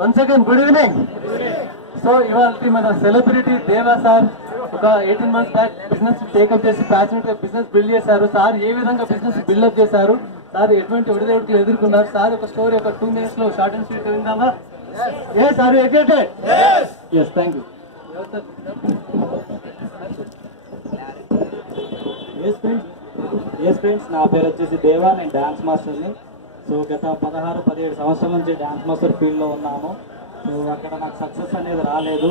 Once again good evening. So ఇవాళ మన celebrity దేవా సార్ ఒక 18 months బ్యాక్ బిజినెస్ టేకప్ చేసి ప్యాషనెట్ గా బిజినెస్ బిల్డ్ చేశారు. సార్ ఏ విధంగా బిజినెస్ బిల్డప్ చేశారు, సార్ ఎటువంటి ఒడిదొడుకులు ఎదుర్కొన్నారు, సార్ ఒక స్టోరీ ఒక 2 minutes లో షార్ట్ అండ్ స్వీట్ విందామా? yes are you excited? yes thank you. yes friends నా పేరు వచ్చేసి దేవా, నేను డాన్స్ మాస్టర్ని. సో గత 16-17 సంవత్సరాల నుంచి డాన్స్ మాస్టర్ ఫీల్డ్లో ఉన్నాను. సో అక్కడ నాకు సక్సెస్ అనేది రాలేదు.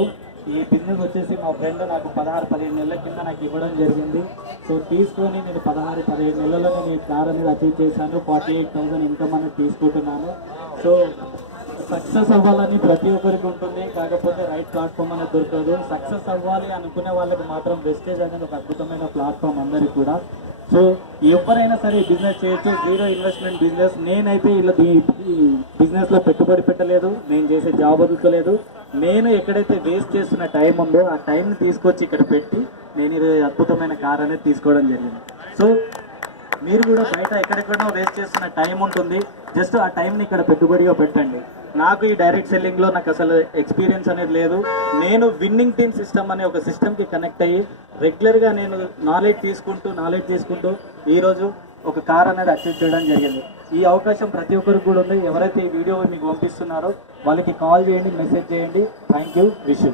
ఈ బిజినెస్ వచ్చేసి మా ఫ్రెండ్ నాకు 16-17 నెలల కింద నాకు ఇవ్వడం జరిగింది. సో తీసుకొని నేను 16-17 నెలల్లో నేను ఈ కార్ అనేది అచీవ్ చేశాను. 48,000 ఇన్కమ్ అనేది తీసుకుంటున్నాను. సో సక్సెస్ అవ్వాలని ప్రతి ఒక్కరికి ఉంటుంది, కాకపోతే రైట్ ప్లాట్ఫామ్ అనేది దొరకదు. సక్సెస్ అవ్వాలి అనుకునే వాళ్ళకి మాత్రం వెస్టేజ్ అనేది ఒక అద్భుతమైన ప్లాట్ఫామ్ అందరికీ కూడా. సో ఎవరైనా సరే బిజినెస్ చేయొచ్చు, జీరో ఇన్వెస్ట్మెంట్ బిజినెస్. నేనైతే ఇలా ఈ బిజినెస్లో పెట్టుబడి పెట్టలేదు, నేను చేసే జాబ్ వదులుకోలేదు. నేను ఎక్కడైతే వేస్ట్ చేస్తున్న టైం ఉందో ఆ టైంని తీసుకొచ్చి ఇక్కడ పెట్టి నేను ఇది అద్భుతమైన కార్ అనేది తీసుకోవడం జరిగింది. సో మీరు కూడా బయట ఎక్కడెక్కడో వేస్ట్ చేస్తున్న టైం ఉంటుంది, జస్ట్ ఆ టైంని ఇక్కడ పెట్టుబడిగా పెట్టండి. నాకు ఈ డైరెక్ట్ సెల్లింగ్లో నాకు అసలు ఎక్స్పీరియన్స్ అనేది లేదు. నేను విన్నింగ్ టీమ్ సిస్టమ్ అనే ఒక సిస్టమ్కి కనెక్ట్ అయ్యి రెగ్యులర్గా నేను నాలెడ్జ్ తీసుకుంటూ ఈరోజు ఒక కార్ అనేది అచీవ్ చేయడం జరిగింది. ఈ అవకాశం ప్రతి ఒక్కరికి కూడా ఉంది. ఎవరైతే ఈ వీడియో మీకు పంపిస్తున్నారో వాళ్ళకి కాల్ చేయండి, మెసేజ్ చేయండి. Thank you. Wish you.